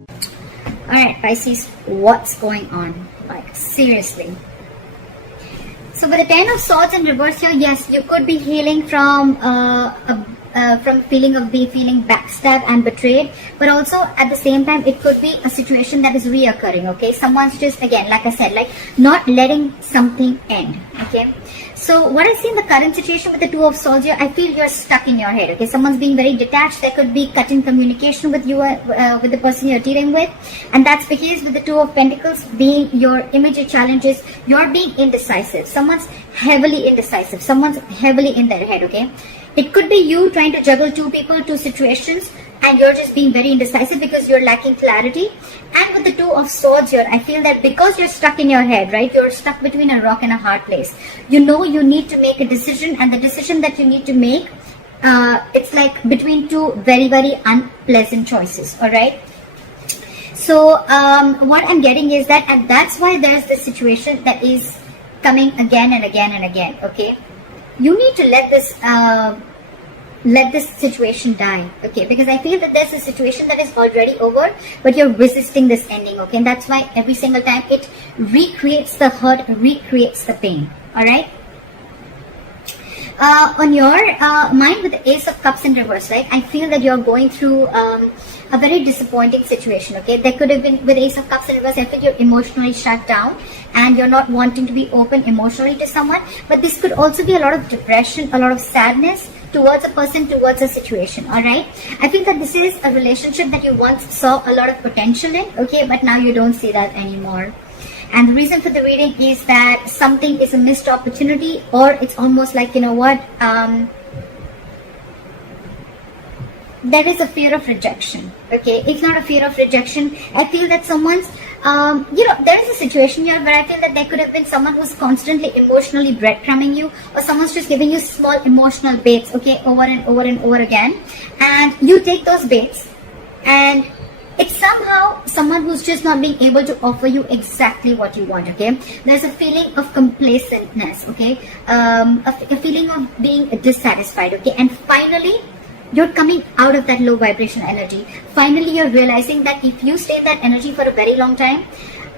Alright, Pisces, what's going on? Like, seriously. So with the Ten of Swords in reverse here, yes, you could be healing from feeling backstabbed and betrayed, but also at the same time it could be a situation that is reoccurring. Okay, someone's just, again, like I said, like not letting something end. Okay, so what I see in the current situation with the Two of Swords here, I feel you're stuck in your head. Okay, someone's being very detached. There could be cut in communication with you, with the person you're dealing with, and that's because with the Two of Pentacles being your immediate challenges, you're being indecisive. Someone's heavily indecisive. Someone's heavily in their head. Okay, it could be you trying to juggle two people, two situations, and you're just being very indecisive because you're lacking clarity. And with the Two of Swords here, I feel that because you're stuck in your head, right? You're stuck between a rock and a hard place. You know you need to make a decision, and the decision that you need to make, it's like between two very, very unpleasant choices, all right? So what I'm getting is that, and that's why there's this situation that is coming again and again and again, okay? You need to let this situation die, okay? Because I feel that there's a situation that is already over, but you're resisting this ending, okay? And that's why every single time it recreates the hurt, recreates the pain, all right? On your mind with the Ace of Cups in reverse, right? I feel that you're going through a very disappointing situation, okay? There could have been, with Ace of Cups in reverse, I feel you're emotionally shut down and you're not wanting to be open emotionally to someone. But this could also be a lot of depression, a lot of sadness towards a person, towards a situation, all right? I feel that this is a relationship that you once saw a lot of potential in, okay? But now you don't see that anymore. And the reason for the reading is that something is a missed opportunity, or it's almost like, you know what, there is a fear of rejection, okay? If not a fear of rejection, I feel that someone's, there is a situation here where I feel that there could have been someone who's constantly emotionally breadcrumbing you, or someone's just giving you small emotional baits, okay, over and over and over again. And you take those baits, and it's somehow someone who's just not being able to offer you exactly what you want, okay? There's a feeling of complacentness, okay? A feeling of being dissatisfied, okay? And finally, you're coming out of that low vibration energy. Finally, you're realizing that if you stay in that energy for a very long time,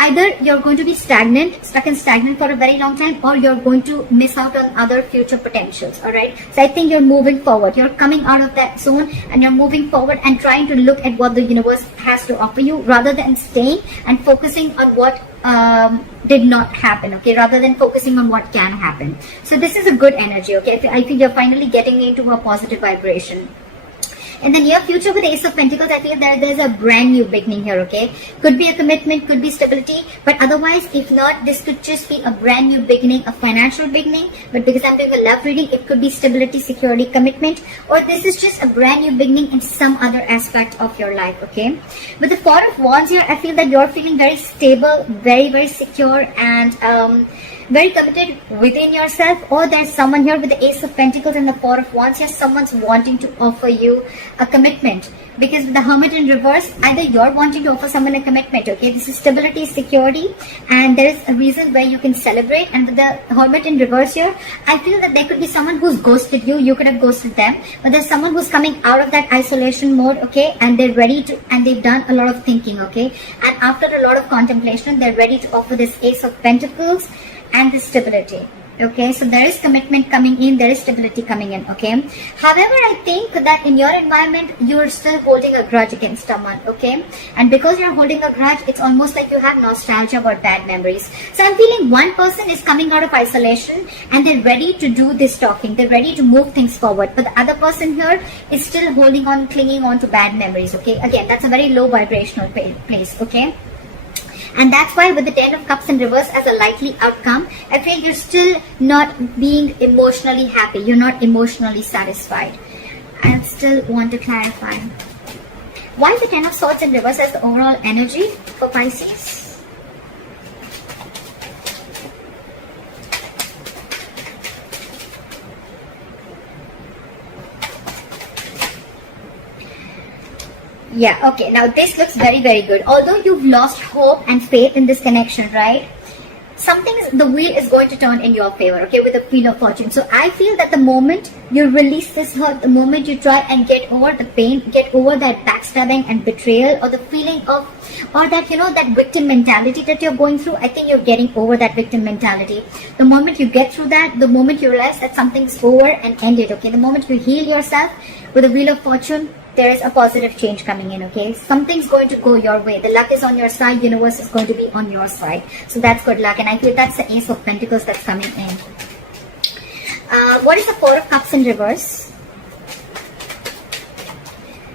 either you're going to be stuck and stagnant for a very long time, or you're going to miss out on other future potentials, all right? So I think you're moving forward. You're coming out of that zone and you're moving forward and trying to look at what the universe has to offer you, rather than staying and focusing on what did not happen, okay, rather than focusing on what can happen. So this is a good energy, okay? I feel you're finally getting into a positive vibration. In the near future with Ace of Pentacles, I feel that there's a brand new beginning here, okay? Could be a commitment, could be stability, but otherwise, if not, this could just be a brand new beginning, a financial beginning. But because I'm doing a love reading, it could be stability, security, commitment, or this is just a brand new beginning in some other aspect of your life, okay? With the Four of Wands here, I feel that you're feeling very stable, very, very secure, and very committed within yourself. Or there's someone here with the Ace of Pentacles and the Four of Wands here, someone's wanting to offer you a commitment. Because with the Hermit in reverse, either you're wanting to offer someone a commitment, okay? This is stability, security, and there is a reason where you can celebrate. And with the Hermit in reverse here, I feel that there could be someone who's ghosted you. You could have ghosted them, but there's someone who's coming out of that isolation mode, okay? And they're ready to, and they've done a lot of thinking, okay? And after a lot of contemplation, they're ready to offer this Ace of Pentacles and the stability, okay? So there is commitment coming in, there is stability coming in, okay? However, I think that in your environment, you're still holding a grudge against someone, okay? And because you're holding a grudge, it's almost like you have nostalgia about bad memories. So I'm feeling one person is coming out of isolation and they're ready to do this talking, they're ready to move things forward, but the other person here is still holding on, clinging on to bad memories, okay? Again, that's a very low vibrational place, okay? And that's why with the Ten of Cups in reverse as a likely outcome, I feel you're still not being emotionally happy. You're not emotionally satisfied. I still want to clarify. Why the Ten of Swords in reverse as the overall energy for Pisces? Yeah, okay, now this looks very, very good. Although you've lost hope and faith in this connection, right? the wheel is going to turn in your favor, okay, with the Wheel of Fortune. So I feel that the moment you release this hurt, the moment you try and get over the pain, get over that backstabbing and betrayal, or the feeling of, or that, that victim mentality that you're going through, I think you're getting over that victim mentality. The moment you get through that, the moment you realize that something's over and ended, okay, the moment you heal yourself with the Wheel of Fortune, there is a positive change coming in, okay? Something's going to go your way. The luck is on your side. Universe is going to be on your side. So that's good luck. And I feel that's the Ace of Pentacles that's coming in. What is the Four of Cups in reverse?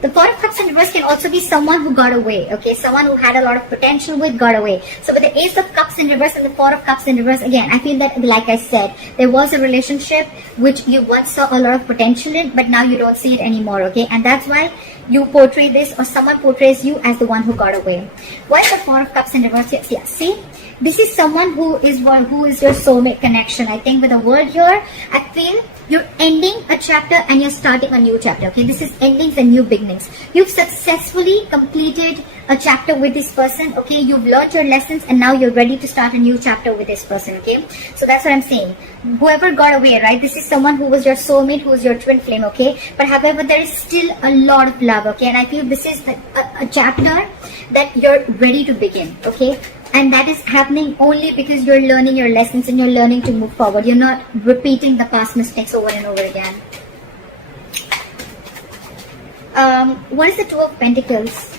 The Four of Cups in reverse can also be someone who got away, okay? Someone who had a lot of potential with got away. So with the Ace of Cups in reverse and the Four of Cups in reverse, again, I feel that, like I said, there was a relationship which you once saw a lot of potential in, but now you don't see it anymore, okay? And that's why you portray this, or someone portrays you as the one who got away. Why is the Four of Cups in reverse? Yes, yeah, see? This is someone who is your soulmate connection. I think with the word here, I feel you're ending a chapter and you're starting a new chapter, okay? This is endings and new beginnings. You've successfully completed a chapter with this person, okay? You've learned your lessons and now you're ready to start a new chapter with this person, okay? So that's what I'm saying. Whoever got away, right? This is someone who was your soulmate, who was your twin flame, okay? But however, there is still a lot of love, okay? And I feel this is a chapter that you're ready to begin, okay? And that is happening only because you're learning your lessons and you're learning to move forward. You're not repeating the past mistakes over and over again. What is the Two of Pentacles?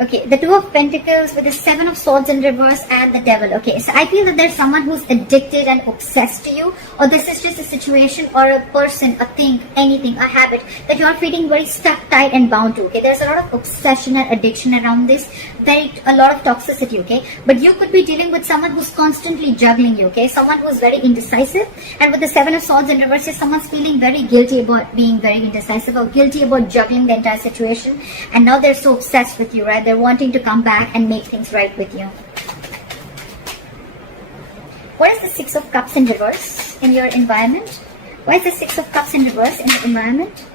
Okay, the Two of Pentacles with the Seven of Swords in reverse and the Devil. Okay, so I feel that there's someone who's addicted and obsessed to you, or this is just a situation or a person, a thing, anything, a habit that you're feeling very stuck, tight and bound to. Okay, there's a lot of obsession and addiction around this, a lot of toxicity, okay? But you could be dealing with someone who's constantly juggling you, okay? Someone who's very indecisive, and with the Seven of Swords in reverse, someone's feeling very guilty about being very indecisive or guilty about juggling the entire situation, and now they're so obsessed with you, right? They're wanting to come back and make things right with you. What is the Six of Cups in reverse in your environment? Why is the Six of Cups in reverse in your environment?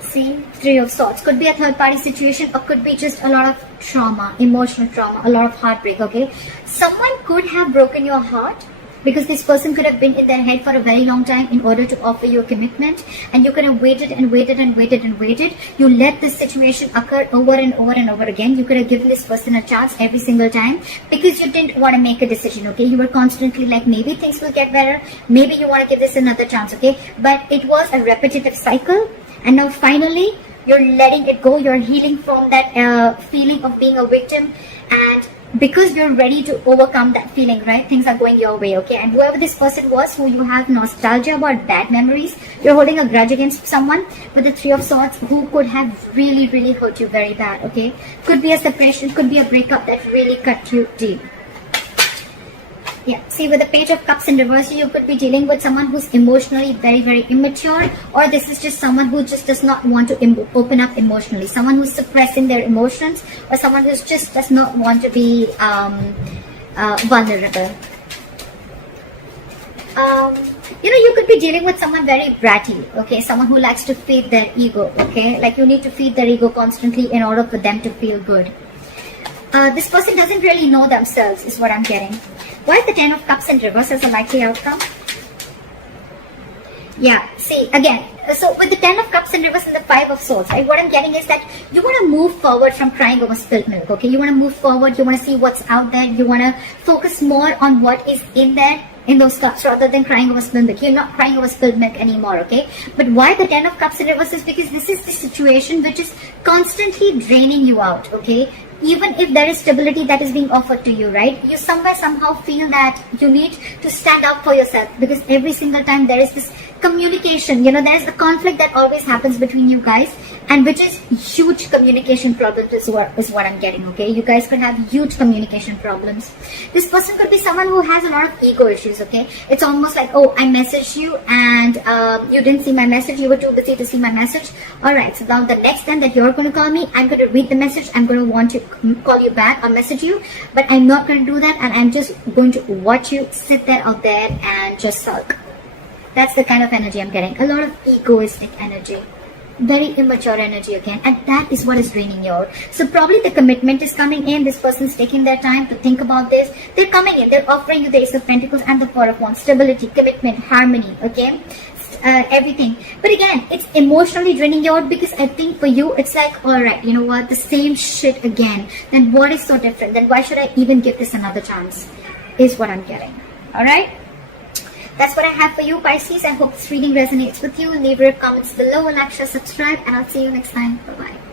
See, Three of Swords. Could be a third party situation, or could be just a lot of trauma, emotional trauma, a lot of heartbreak, okay? Someone could have broken your heart because this person could have been in their head for a very long time in order to offer you a commitment, and you could have waited and waited and waited and waited. You let this situation occur over and over and over again. You could have given this person a chance every single time because you didn't want to make a decision, okay? You were constantly like, maybe things will get better, maybe you want to give this another chance, okay? But it was a repetitive cycle, and now finally you're letting it go. You're healing from that feeling of being a victim, and because you're ready to overcome that feeling, right? Things are going your way, okay? And whoever this person was, who you have nostalgia about, bad memories, you're holding a grudge against someone with the Three of Swords who could have really, really hurt you very bad, okay? Could be a separation, could be a breakup that really cut you deep. Yeah, see, with the Page of Cups in reverse, you could be dealing with someone who's emotionally very, very immature, or this is just someone who just does not want to open up emotionally, someone who's suppressing their emotions, or someone who just does not want to be vulnerable. You could be dealing with someone very bratty, okay? Someone who likes to feed their ego, okay? Like you need to feed their ego constantly in order for them to feel good. This person doesn't really know themselves, is what I'm getting. Why is the Ten of Cups in reverse as a likely outcome? Yeah, see, again, so with the Ten of Cups in reverse and the Five of Swords, right, what I'm getting is that you want to move forward from crying over spilled milk, okay? You want to move forward, you want to see what's out there, you want to focus more on what is in there, in those cups, rather than crying over spilled milk. You're not crying over spilled milk anymore, okay? But why the Ten of Cups in reverse is because this is the situation which is constantly draining you out, okay? Even if there is stability that is being offered to you, right? You somehow feel that you need to stand up for yourself, because every single time there is this communication, there is a conflict that always happens between you guys, and which is huge communication problems is what I'm getting, okay? You guys could have huge communication problems. This person could be someone who has a lot of ego issues, okay? It's almost like, oh, I messaged you and you didn't see my message, you were too busy to see my message. Alright, so now the next time that you're going to call me, I'm going to read the message, I'm going to want to call you back or message you, but I'm not going to do that, and I'm just going to watch you sit there out there and just sulk. That's the kind of energy I'm getting. A lot of egoistic energy. very immature energy again, and that is what is draining you out. So probably the commitment is coming in. This person's taking their time to think about this. They're coming in, they're offering you the Ace of Pentacles and the Four of Wands. Stability, commitment, harmony, okay, everything. But again, it's emotionally draining you out, because I think for you it's like, all right, you know what, the same shit again. Then what is so different? Then why should I even give this another chance, is what I'm getting. All right, that's what I have for you, Pisces. I hope this reading resonates with you. Leave your comments below, like, share, subscribe, and I'll see you next time. Bye bye.